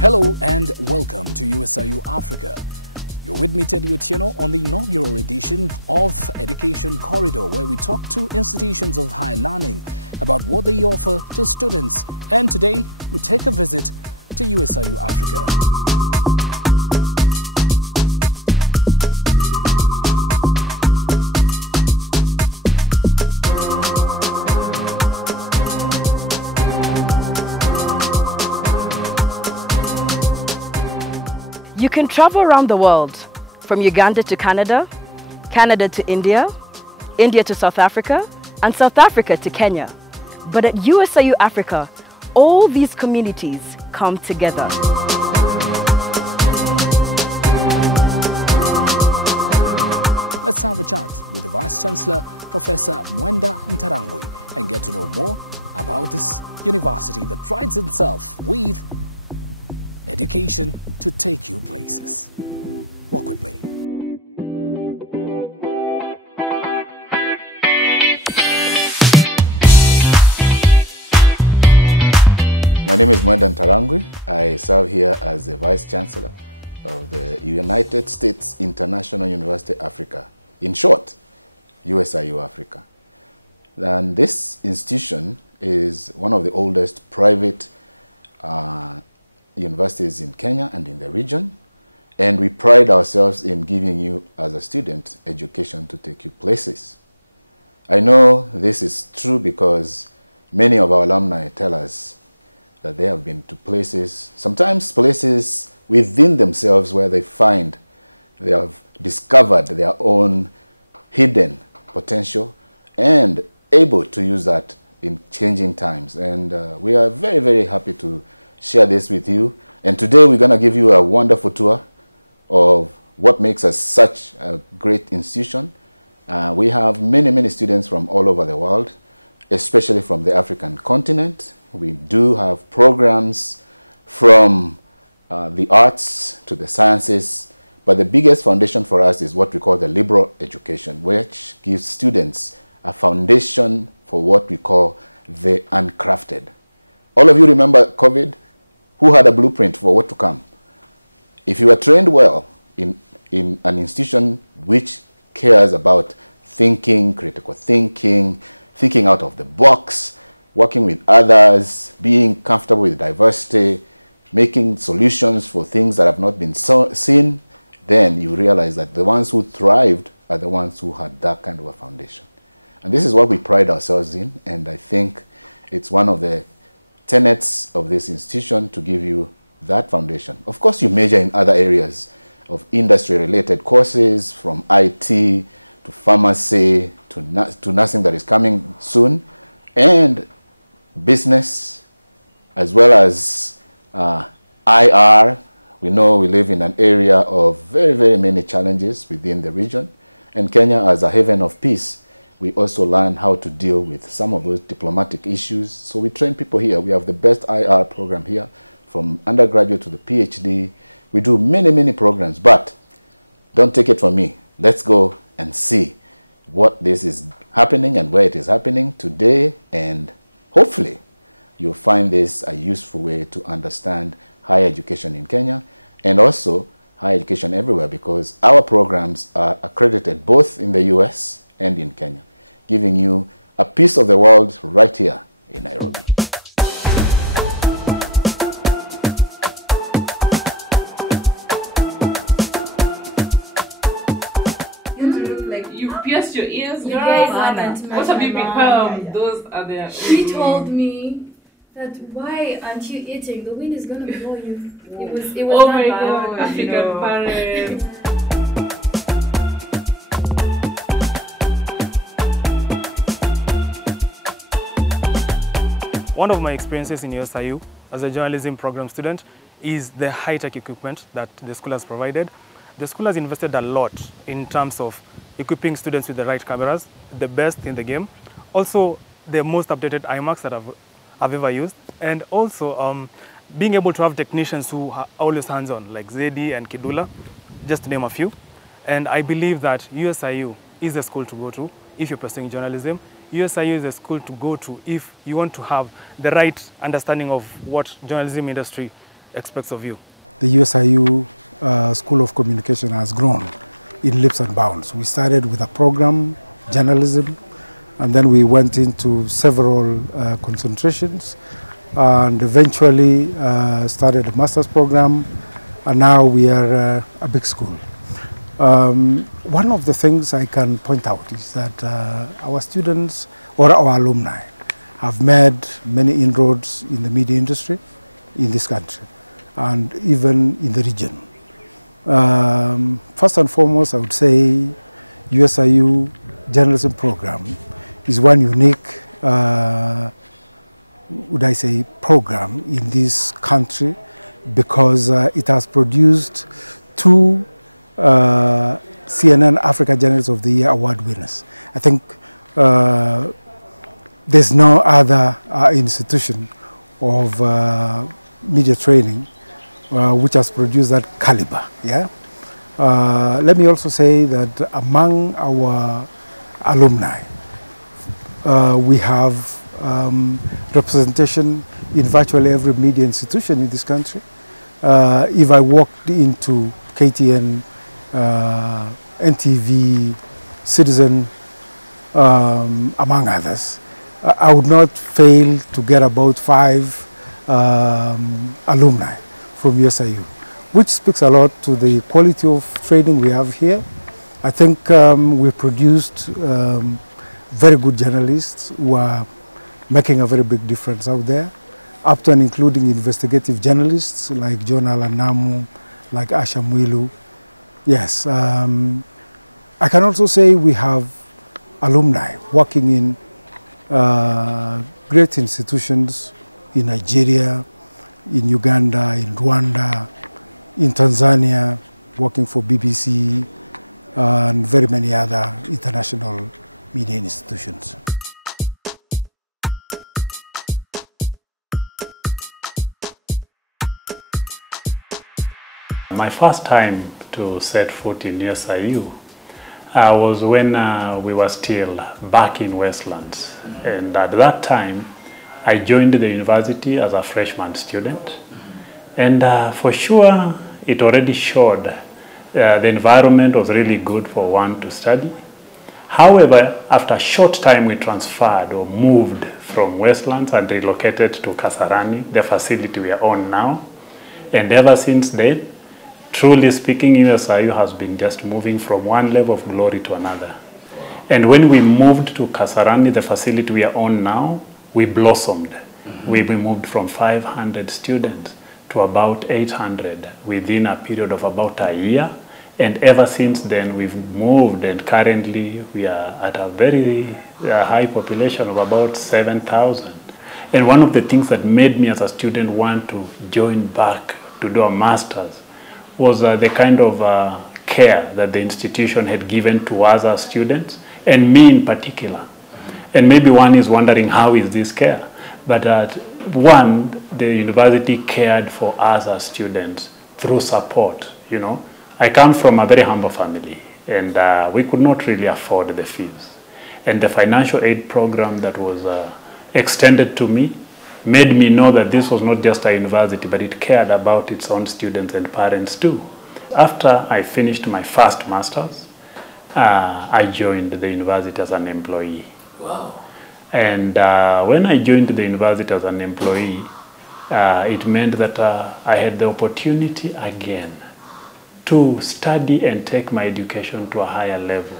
Hello and welcome to USIU-Africa. You're with me, Teddy Otieno, on the inaugural edition of Education Corridor, where we talk to institutions of higher learning about what they offer to students. And today, we take a visit to USIU-Africa. You can travel around the world, from Uganda to Canada, Canada to India, India to South Africa, and South Africa to Kenya. But at USIU-Africa, all these communities come together. Let's have a chat with the Vice Chancellor, Professor Mwenda Ntarangwi, and get to know more about this university that prides itself with education to take you places. Walk with me. My name is Mwenda Ntarangwi. I serve here as the Vice Chancellor of the United States International University Africa, in short, USIU-Africa. And this institution is one of the oldest private universities in Kenya and in the region, and we pride ourselves in giving you, as a student, education to take you places. I know this is true because many of our alumni tell us that they have been to places, sometimes places within themselves, where they find they have discovered their own hidden potential and able to use that in changing times. And we are very, very happy to share this with you. And today we're going to give you a wonderful tour of what makes us such a great institution. We have many, many students from all over the world, especially from the African continent. We do have programs from the arts to the sciences, but the biggest foundation for us is what we call the liberal education, which gives students a foundation for what we call the uncrafted. All of you remember COVID? Who had a blueprint for what to come? If you are trained well in an institution which cares about thinking, critical thinking, thinking out of the box, working with others, being comfortable with diversity, making solutions for things that have not been seen, then you realize that the ones who thrived are the ones who had that kind of a foundation. And this is what we pride ourselves in, and I think it's one of the tenets of this institution to give you that foundation. Of course, you major in other areas of industry-related courses, from IT to pharmacy to nursing that is coming soon, and business, as well as IR. We know we live in an area of very, very many challenges within the region, and Kenya, as a haven of peace, we also learn how to deal with some of those diplomatic issues. So we train people here. We have the best IR program here, from undergraduate to the PhD. We do many, many programs, but don't take it from me. Let's go and see what this is happening and where it is happening today, and hopefully you'll find this a useful way to understand higher education in Kenya and also higher education everywhere, because our programs are accredited both in the US and in Kenya, giving you a piece of the world right here in Nairobi. You've pierced your ears. You guys haven't. What have you become? Those are the... She told me that, why aren't you eating? The wind is going to blow you. It was oh not my bad. God, African parents. One of my experiences in USIU as a journalism program student is the high-tech equipment that the school has provided. The school has invested a lot in terms of equipping students with the right cameras, the best in the game, also the most updated iMacs that I've ever used, and also being able to have technicians who are always hands-on, like Zedi and Kidula, just to name a few. And I believe that USIU is a school to go to if you're pursuing journalism. USIU is a school to go to if you want to have the right understanding of what journalism industry expects of you? The USIU School of Communication has grown in leaps and bounds. We started with a program, journalism, and then we went into several concentrations, and eventually started a master's program, and now we are a big school. One of the things I can point out is that our students or our alumni have made many inroads in the media industry in this country and even in the region. First and foremost, I would say USIU journalism program is one unique, would I say, program in this country because it has produced two CNN Africa Journalist of the Year award winners. I think there's no other institution of media training which has produced that caliber. Yeah. Let me also say that among our alumni, we have representation in virtually every media institution in this country. If I walked into KTN, NTV, Citizen, among others, I would not fail to get about 5 alumni from USIU, which speaks a lot to the quality of training we have here. I think we produced very good journalists who are making a very big difference out there, up to and including investigative journalists like John Alanamu, like Asha Mwilu. Yes, I can also say we have alumni working in great institutions in Nigeria, in Uganda, in Rwanda, in Tanzania, working for BBC and very many other international media institutions. My first time to set foot in USIU was when we were still back in Westlands. And at that time, I joined the university as a freshman student. And for sure, it already showed the environment was really good for one to study. However, after a short time, we transferred or moved from Westlands and relocated to Kasarani, the facility we are on now. And ever since then, truly speaking, USIU has been just moving from one level of glory to another. And when we moved to Kasarani, the facility we are on now, we blossomed. We moved from 500 students to about 800 within a period of about a year. And ever since then, we've moved, and currently we are at a very high population of about 7,000. And one of the things that made me as a student want to join back to do a master's was the kind of care that the institution had given to us as students, and me in particular. And maybe one is wondering, how is this care? But one, the university cared for us as students through support, you know. I come from a very humble family, and we could not really afford the fees. And the financial aid program that was extended to me made me know that this was not just a university, but it cared about its own students and parents too. After I finished my first master's, I joined the university as an employee. Wow. And when I joined the university as an employee, it meant that I had the opportunity again to study and take my education to a higher level,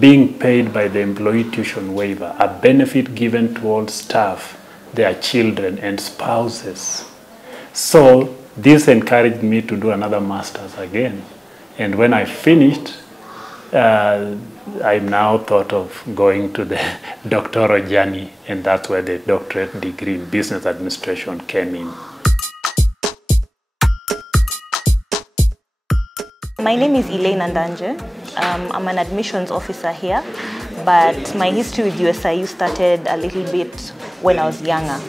being paid by the employee tuition waiver, a benefit given to all staff, their children and spouses. So this encouraged me to do another master's again. And when I finished, I now thought of going to the doctoral journey, and that's where the doctorate degree in business administration came in. My name is Elaine Andanje. I'm an admissions officer here, but my history with USIU started a little bit when I was younger.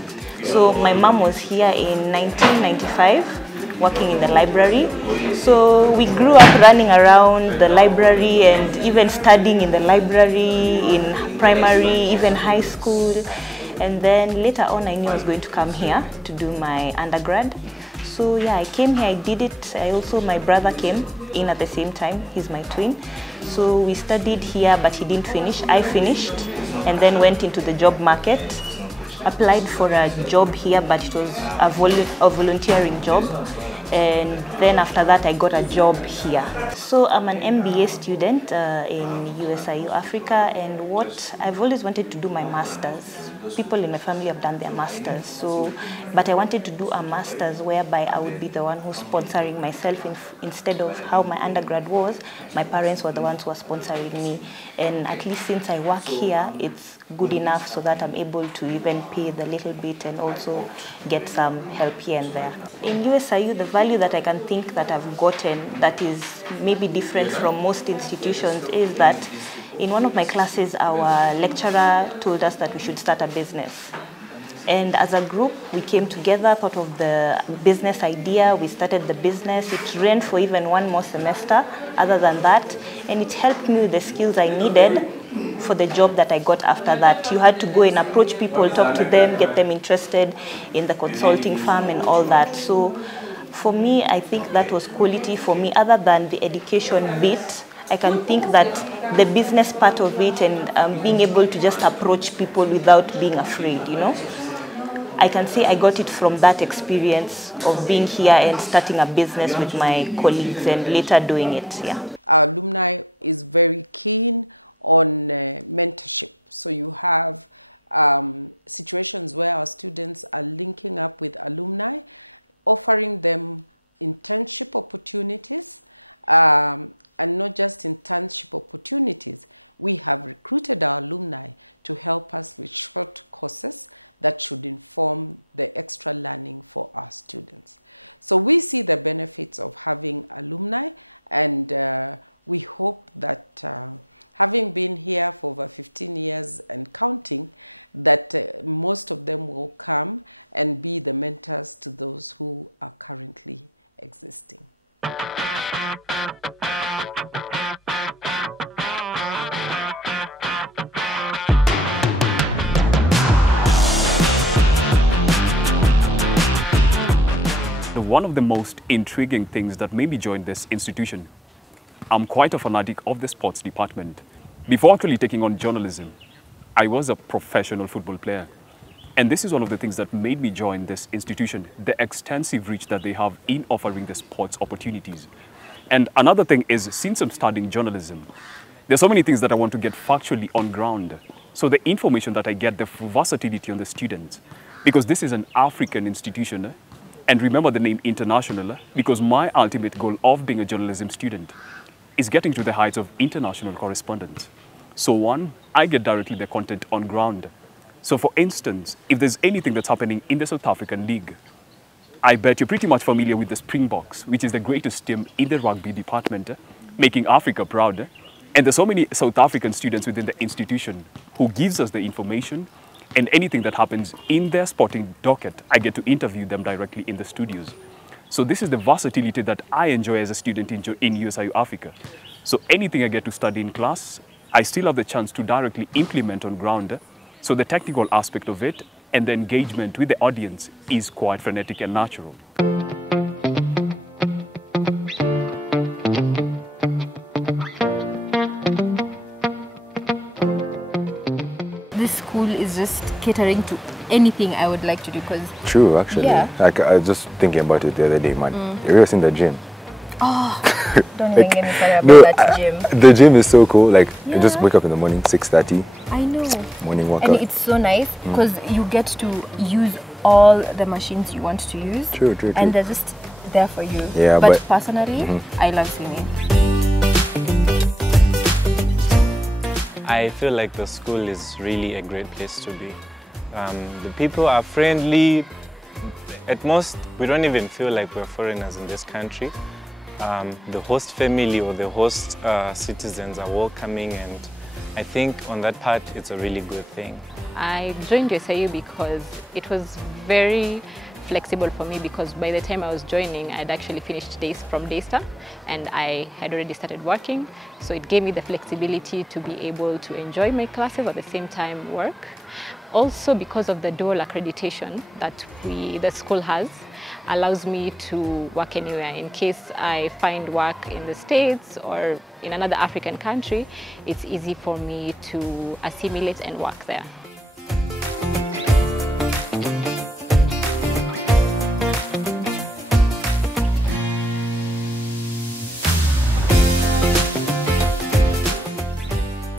So my mom was here in 1995, working in the library. So we grew up running around the library and even studying in the library, in primary, even high school. And then later on I knew I was going to come here to do my undergrad. So So yeah, I came here, I did it. My brother came in at the same time, he's my twin. So we studied here, but he didn't finish. I finished and then went into the job market. Applied for a job here, but it was a volunteering job. And then after that, I got a job here. So I'm an MBA student in USIU-Africa, and what I've always wanted to do my master's. People in my family have done their master's, but I wanted to do a master's whereby I would be the one who's sponsoring myself instead of how my undergrad was. My parents were the ones who were sponsoring me, and at least since I work here, it's good enough so that I'm able to even pay the little bit and also get some help here and there. In USIU, the value that I can think that I've gotten that is maybe different from most institutions is that in one of my classes, our lecturer told us that we should start a business. And as a group, we came together, thought of the business idea, we started the business. It ran for even one more semester other than that, and it helped me with the skills I needed for the job that I got after that. You had to go and approach people, talk to them, get them interested in the consulting firm and all that. So for me, I think that was quality for me. Other than the education bit, I can think that the business part of it and being able to just approach people without being afraid, you know. I can say I got it from that experience of being here and starting a business with my colleagues and later doing it, yeah. Our alumni is very keen on mentorship. So you have situations where our students are linking up with alumni, offering them internship opportunities, and not just internship opportunities. We have recruited our alumni to help us with short courses that should inform the extra learning for our students. So we see the benefits of having alumni, and we hope that having been here for over 15 years and counting, that most of them will come and be the mentors to those who are currently existing. One of the most intriguing things that made me join this institution, I'm quite a fanatic of the sports department. Before actually taking on journalism, I was a professional football player. And this is one of the things that made me join this institution, the extensive reach that they have in offering the sports opportunities. And another thing is, since I'm studying journalism, there's so many things that I want to get factually on ground. So the information that I get, the versatility on the students, because this is an African institution, and remember the name international, because my ultimate goal of being a journalism student is getting to the heights of international correspondence. So one, I get directly the content on ground. So for instance, if there's anything that's happening in the South African League, I bet you're pretty much familiar with the Springboks, which is the greatest team in the rugby department, making Africa proud. And there's so many South African students within the institution who gives us the information, and anything that happens in their sporting docket, I get to interview them directly in the studios. So this is the versatility that I enjoy as a student in USIU-Africa. So anything I get to study in class, I still have the chance to directly implement on ground. So the technical aspect of it and the engagement with the audience is quite frenetic and natural. This school is just catering to anything I would like to do, because true, actually. Yeah. Like, I was just thinking about it the other day, man. Have you ever seen the gym? Oh, don't even get me started about that gym. The gym is so cool. Like, you just wake up in the morning, 6:30. I know. Morning workout. And it's so nice because you get to use all the machines you want to use. True. And they're just there for you. Yeah, but personally, I love swimming. I feel like the school is really a great place to be. The people are friendly. At most, we don't even feel like we're foreigners in this country. The host family or the host citizens are welcoming, and I think on that part, it's a really good thing. I joined USIU because it was very flexible for me because by the time I was joining, I'd actually finished days from Daystar and I had already started working. So it gave me the flexibility to be able to enjoy my classes at the same time work. Also because of the dual accreditation that the school has, allows me to work anywhere. In case I find work in the States or in another African country, it's easy for me to assimilate and work there.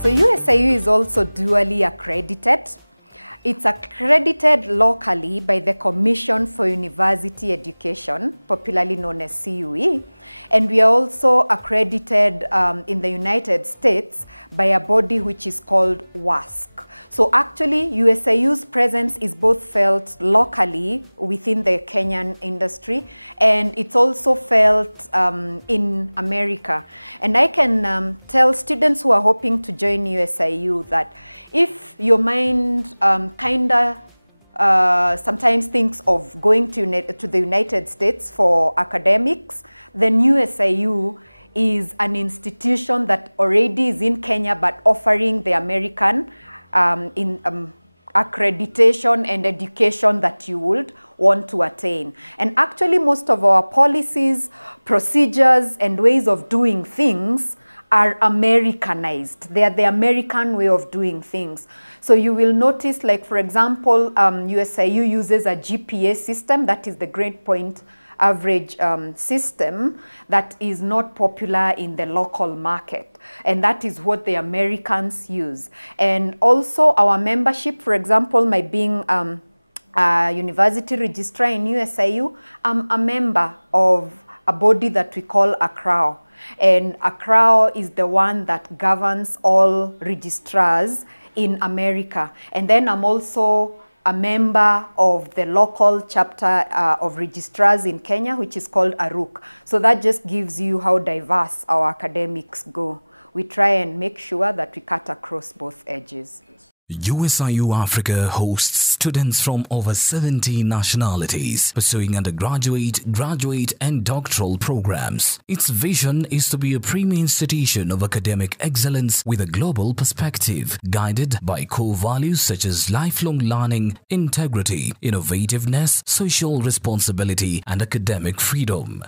So USIU is also dually accredited. It's accredited locally by the Commission for University Education, popularly known as CUE, and we are also accredited in the United States by a body which is called WASC. So actually, USIU's presence is both felt locally within the Kenyan industry, and it's also felt in America. And I can tell students who are hoping to join USIU that if your mind sometimes thinks of going to the United States for academics, then USIU is an institution that already is in Kenya but offering the American accreditation and education that you would want to attain. And actually most of our policies, procedures, and ways of doing things are Americanized. They are the American way of doing things. So you will notice, like for example, USIU uses a GPA system, that is the grade point average system, that is not popular in the local market. And that is what the Americans use. And also our membership, for example, my being a university registrar in USIU, I'm a member of a body that we call a CRAO. And a CRAO is the one that governs all registrars in America. And then I'm also a member of the local chapter of registrars in Kenya, which is called ARUC. So that just gives you how diverse our academics go. We try and make sure that we cut across both edges. USIU-Africa hosts students from over 70 nationalities pursuing undergraduate, graduate and doctoral programs. Its vision is to be a premier institution of academic excellence with a global perspective, guided by core values such as lifelong learning, integrity, innovativeness, social responsibility and academic freedom.